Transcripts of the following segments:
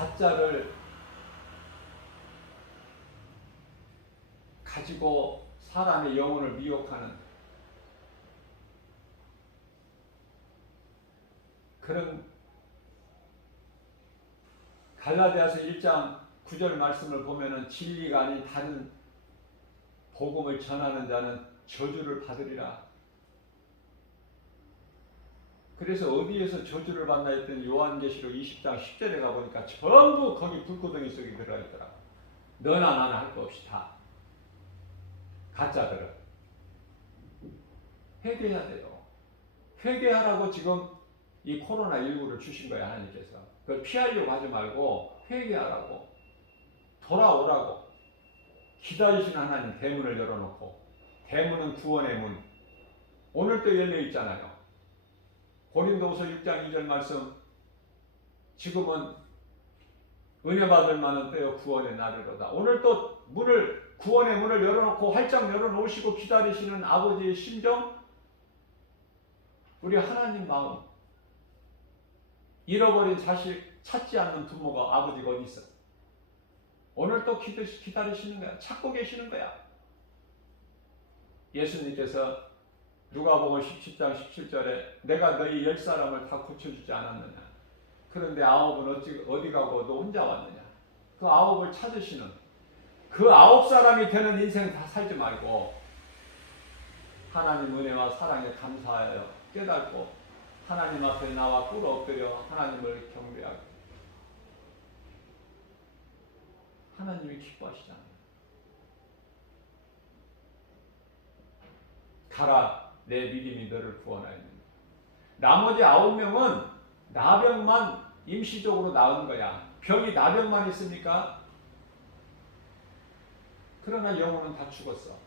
가짜를 가지고 사람의 영혼을 미혹하는 그런 갈라디아서 1장 9절 말씀을 보면은 진리가 아닌 다른 복음을 전하는 자는 저주를 받으리라. 그래서 어디에서 저주를 받나 했더니 요한계시록 20장 10절에 가보니까 전부 거기 불구덩이 속에 들어있더라. 너나 나나 할 거 없이 다 가짜들은 회개해야 돼요. 회개하라고 지금 이 코로나19를 주신 거야, 하나님께서. 그걸 피하려고 하지 말고 회개하라고, 돌아오라고. 기다리시는 하나님 대문을 열어놓고, 대문은 구원의 문. 오늘도 열려있잖아요. 고린도후서 6장 2절 말씀, 지금은 은혜 받을 만한 때요 구원의 날이로다. 오늘 또 문을, 구원의 문을 열어놓고 활짝 열어놓으시고 기다리시는 아버지의 심정, 우리 하나님 마음, 잃어버린 자식 찾지 않는 부모가, 아버지가 어디 있어? 오늘 또 기다리시는 거야. 찾고 계시는 거야. 예수님께서 누가복음 17장 17절에 내가 너희 10사람을 다 고쳐주지 않았느냐. 그런데 9은 어디 가고 너 혼자 왔느냐. 그 9을 찾으시는, 그 9사람이 되는 인생 다 살지 말고 하나님 은혜와 사랑에 감사하여 깨닫고 하나님 앞에 나와 꿇어 엎드려 하나님을 경배하고, 하나님이 기뻐하시잖아요. 가라, 내 믿음이 너를 구원하였느니라. 나머지 9명은 나병만 임시적으로 나은 거야. 병이 나병만 있습니까? 그러나 영혼은 다 죽었어.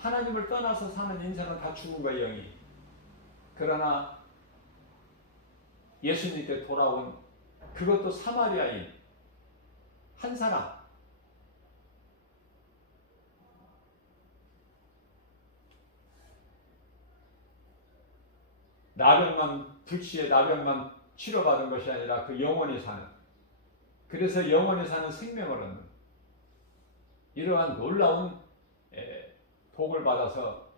하나님을 떠나서 사는 인생은 다 죽은 거야, 영이. 그러나 예수님께 돌아온, 그것도 사마리아인 한 사람, 나병만, 불치의 나병만 치료받은 것이 아니라 그 영원히 사는, 그래서 영원히 사는 생명을 얻는 이러한 놀라운 복을 받아서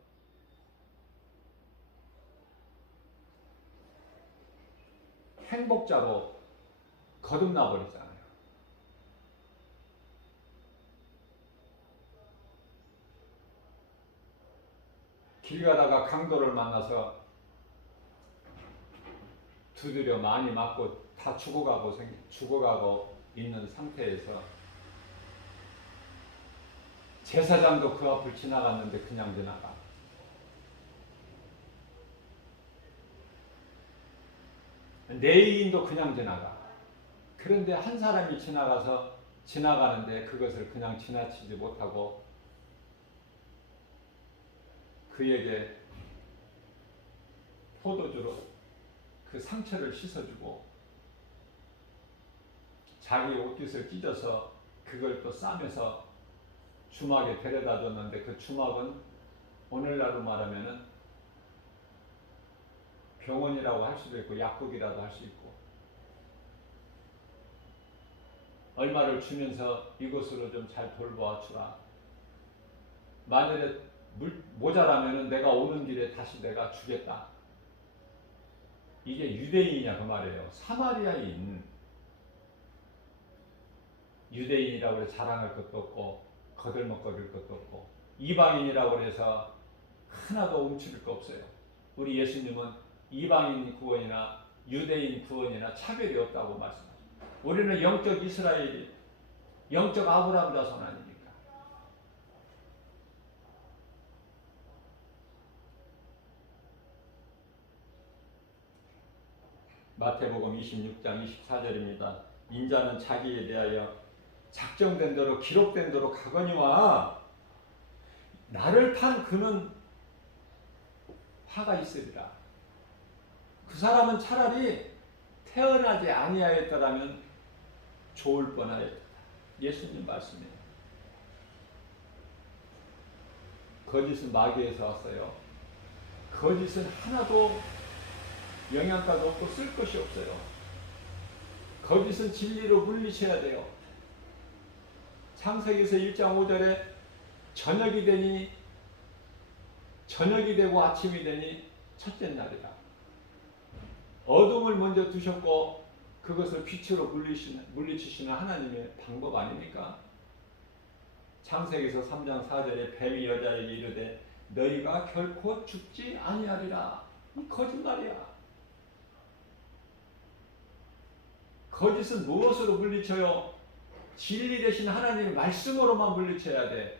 행복자로 거듭나 버리잖아요. 길 가다가 강도를 만나서 두드려 많이 맞고 다 죽어가고 있는 상태에서 제사장도 그 앞을 지나갔는데 그냥 지나가. 레위인도 그냥 지나가. 그런데 한 사람이 지나가는데 그것을 그냥 지나치지 못하고 그에게 포도주로 그 상처를 씻어주고 자기 옷깃을 찢어서 그걸 또 싸매서 주막에 데려다 줬는데, 그 주막은 오늘날로 말하면은 병원이라고 할 수도 있고 약국이라도 할 수 있고, 얼마를 주면서 이것으로 좀 잘 돌보아 주라. 만일에 모자라면은 내가 오는 길에 다시 내가 주겠다. 이게 유대인이냐 그 말이에요. 사마리아인, 유대인이라고 해서 자랑할 것도 없고 거들먹거릴 것도 없고 이방인이라고 해서 하나도 움츠릴 거 없어요. 우리 예수님은 이방인 구원이나 유대인 구원이나 차별이 없다고 말씀하십니다. 우리는 영적 이스라엘이, 영적 아브라함 자손 아닙니까? 마태복음 26장 24절입니다. 인자는 자기에 대하여 작정된 대로 기록된 대로 가거니와 나를 판 그는 화가 있으리라. 그 사람은 차라리 태어나지 아니하였더라면 좋을 뻔하였다. 예수님 말씀이에요. 거짓은 마귀에서 왔어요. 거짓은 하나도 영양가도 없고 쓸 것이 없어요. 거짓은 진리로 물리쳐야 돼요. 창세기에서 1장 5절에 저녁이 되고 아침이 되니 첫째 날이라. 어둠을 먼저 두셨고 그것을 빛으로 물리치시는 하나님의 방법 아닙니까? 창세기에서 3장 4절에 뱀이 여자에게 이르되 너희가 결코 죽지 아니하리라. 이 거짓말이야. 거짓은 무엇으로 물리쳐요? 진리 되신 하나님의 말씀으로만 물리쳐야 돼.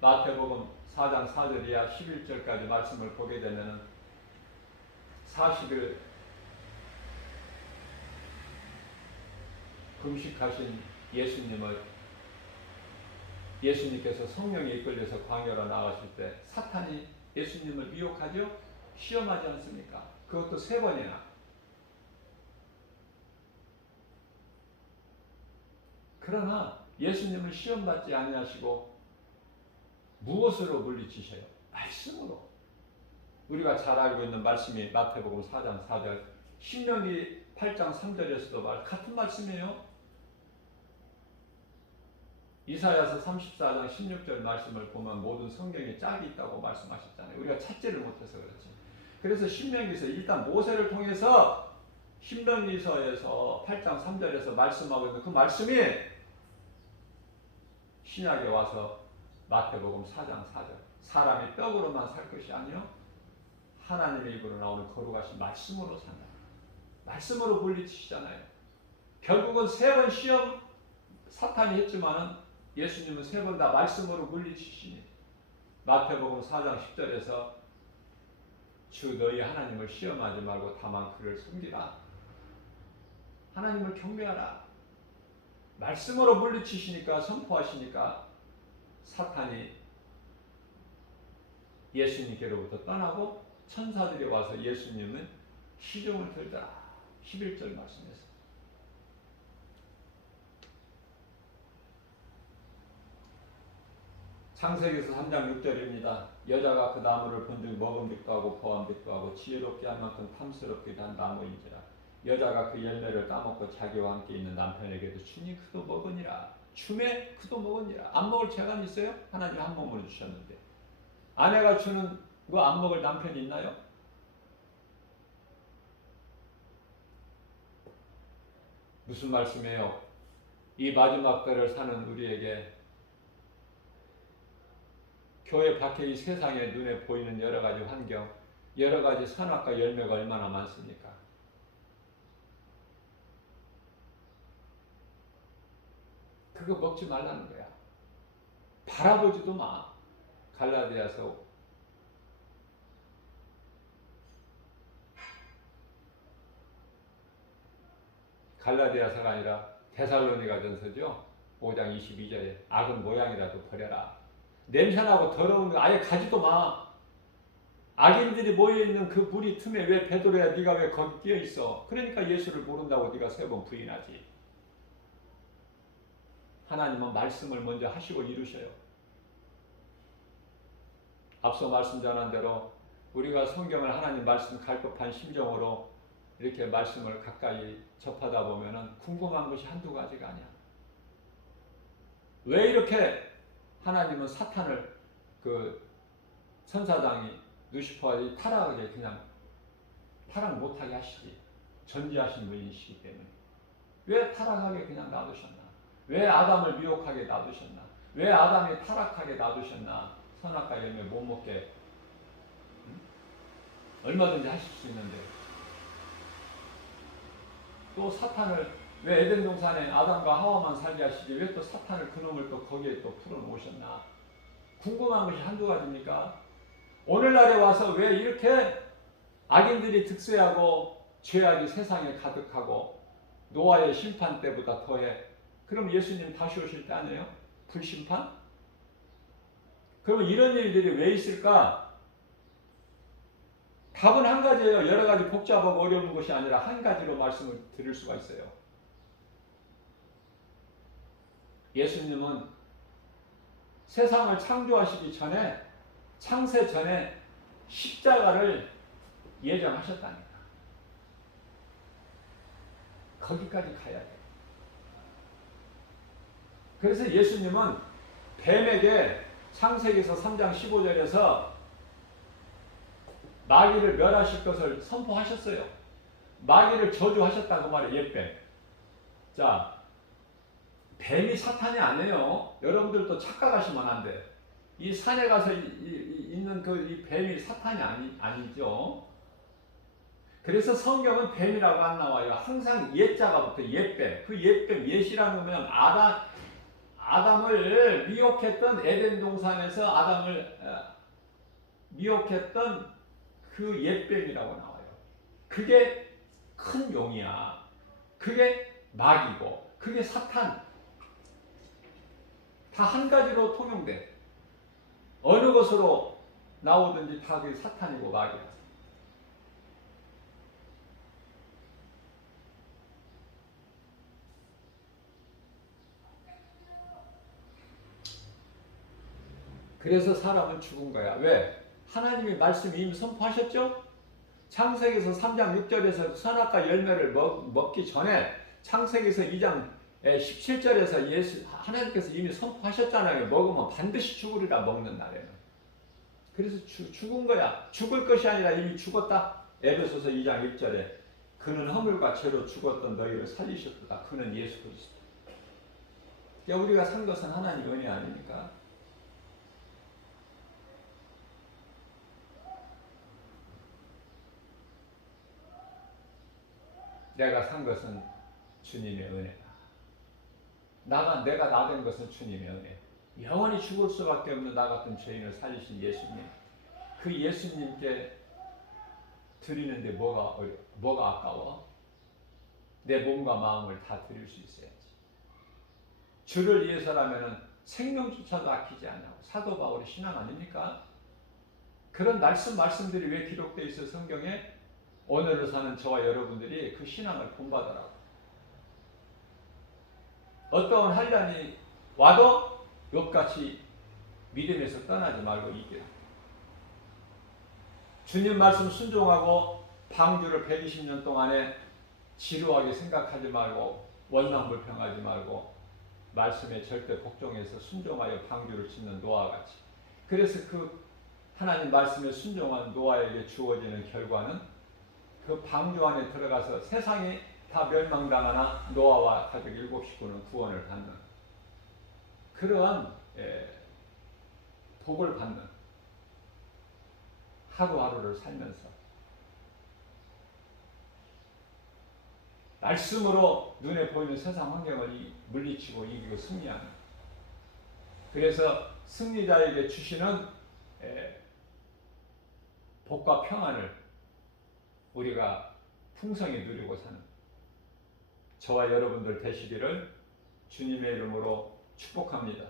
마태복음 4장 4절 이하 11절까지 말씀을 보게 되면 40일 금식하신 예수님께서 성령에 이끌려서 광야로 나가실 때 사탄이 예수님을 미혹하죠? 시험하지 않습니까? 그것도 3번이나. 그러나 예수님은 시험받지 아니하시고 무엇으로 물리치셔요? 말씀으로. 우리가 잘 알고 있는 말씀이 마태복음 4장 4절, 신명기 8장 3절에서도 같은 말씀이에요. 이사야서 34장 16절 말씀을 보면 모든 성경에 짝이 있다고 말씀하셨잖아요. 우리가 찾지를 못해서 그렇지. 그래서 신명기에서 일단 모세를 통해서 신명기서에서 8장 3절에서 말씀하고 있는 그 말씀이 신약에 와서 마태복음 4장 4절, 사람이 떡으로만 살 것이 아니요 하나님의 입으로 나오는 거룩하신 말씀으로 산다. 말씀으로 물리치시잖아요. 결국은 3번 시험 사탄이 했지만은 예수님은 3번 다 말씀으로 물리치시니 마태복음 4장 10절에서 주 너희 하나님을 시험하지 말고 다만 그를 섬기라. 하나님을 경배하라. 말씀으로 물리치시니까, 선포하시니까 사탄이 예수님께로부터 떠나고 천사들이 와서 예수님은 시종을 들더라. 11절 말씀에서. 창세기에서 3장 6절입니다. 여자가 그 나무를 본즉 먹음직도 하고 보암직도 하고 지혜롭게 할 만큼 탐스럽기도 한 나무인지라. 여자가 그 열매를 따먹고 자기와 함께 있는 남편에게도 주니 그도 먹으니라. 춤에 그도 먹으니라. 안 먹을 재간이 있어요? 하나님 한 몸으로 주셨는데. 아내가 주는 거 안 먹을 남편이 있나요? 무슨 말씀이에요? 이 마지막 때를 사는 우리에게 교회 밖에 이 세상에 눈에 보이는 여러 가지 환경, 여러 가지 선악과 열매가 얼마나 많습니까? 그거 먹지 말라는 거야. 바라보지도 마. 갈라디아서 갈라디아서가 아니라 데살로니가전서죠. 5장 22절에 악은 모양이라도 버려라. 냄새나고 더러운 거 아예 가지도 마. 악인들이 모여있는 그 무리 틈에 왜 베드로야 네가 왜 거기 끼어있어. 그러니까 예수를 모른다고 네가 3번 부인하지. 하나님은 말씀을 먼저 하시고 이루셔요. 앞서 말씀 전한 대로 우리가 성경을 하나님 말씀 갈급한 심정으로 이렇게 말씀을 가까이 접하다 보면은 궁금한 것이 한두 가지가 아니야. 왜 이렇게 하나님은 사탄을 그 천사장이 루시퍼가 타락하게 그냥 타락 못하게 하시지. 전지하신 분이시기 때문에. 왜 타락하게 그냥 놔두셨나? 왜 아담을 미혹하게 놔두셨나? 왜 아담이 타락하게 놔두셨나? 선악과 열매 못 먹게. 얼마든지 하실 수 있는데. 또 사탄을 왜 에덴 동산에 아담과 하와만 살게 하시지 왜 또 사탄을 그놈을 또 거기에 또 풀어놓으셨나? 궁금한 것이 한두 가지입니까? 오늘날에 와서 왜 이렇게 악인들이 득세하고 죄악이 세상에 가득하고 노아의 심판 때보다 더해? 그럼 예수님 다시 오실 때 아니에요? 불심판? 그러면 이런 일들이 왜 있을까? 답은 한 가지예요. 여러 가지 복잡하고 어려운 것이 아니라 한 가지로 말씀을 드릴 수가 있어요. 예수님은 세상을 창조하시기 전에, 창세 전에 십자가를 예정하셨다니까. 거기까지 가야 돼. 그래서 예수님은 뱀에게 창세기에서 3장 15절에서 마귀를 멸하실 것을 선포하셨어요. 마귀를 저주하셨다 그 말이에요. 옛뱀. 자, 뱀이 사탄이 아니에요. 여러분들도 착각하시면 안 돼. 이 산에 가서 있는 이 뱀이 사탄이 아니죠. 그래서 성경은 뱀이라고 안 나와요. 항상 옛자가 붙어. 옛뱀. 그 옛뱀, 옛이라는 건 아담을 미혹했던 에덴 동산에서 아담을 미혹했던 그 옛뱀이라고 나와요. 그게 큰 용이야. 그게 마귀고, 그게 사탄. 다 한 가지로 통용돼. 어느 것으로 나오든지 다 그게 사탄이고 마귀야. 그래서 사람은 죽은 거야. 왜? 하나님의 말씀이 이미 선포하셨죠? 창세기에서 3장 6절에서 선악과 열매를 먹기 전에 창세기에서 2장 17절에서 하나님께서 이미 선포하셨잖아요. 먹으면 반드시 죽으리라, 먹는 날에는. 그래서 죽은 거야. 죽을 것이 아니라 이미 죽었다. 에베소서 2장 1절에 그는 허물과 죄로 죽었던 너희를 살리셨다. 그는 예수 그리스도. 우리가 산 것은 하나님 은혜 아닙니까? 내가 산 것은 주님의 은혜다. 내가 나 된 것은 주님의 은혜. 영원히 죽을 수밖에 없는 나 같은 죄인을 살리신 예수님. 그 예수님께 드리는데 뭐가 아까워? 내 몸과 마음을 다 드릴 수 있어야지. 주를 위해서라면 생명조차도 아끼지 않냐고. 사도 바울의 신앙 아닙니까? 그런 말씀들이 왜 기록되어 있어 성경에? 오늘을 사는 저와 여러분들이 그 신앙을 본받으라고. 어떠한 환난이 와도 욥같이 믿음에서 떠나지 말고 이기라. 주님 말씀 순종하고 방주를 120년 동안에 지루하게 생각하지 말고 원망불평하지 말고 말씀에 절대 복종해서 순종하여 방주를 짓는 노아와 같이. 그래서 그 하나님 말씀에 순종한 노아에게 주어지는 결과는 그 방주 안에 들어가서 세상이 다 멸망당하나 노아와 가족 7식구는 구원을 받는 그러한 복을 받는 하루하루를 살면서 말씀으로 눈에 보이는 세상 환경을 물리치고 이기고 승리하는. 그래서 승리자에게 주시는 복과 평안을 우리가 풍성히 누리고 사는 저와 여러분들 되시기를 주님의 이름으로 축복합니다.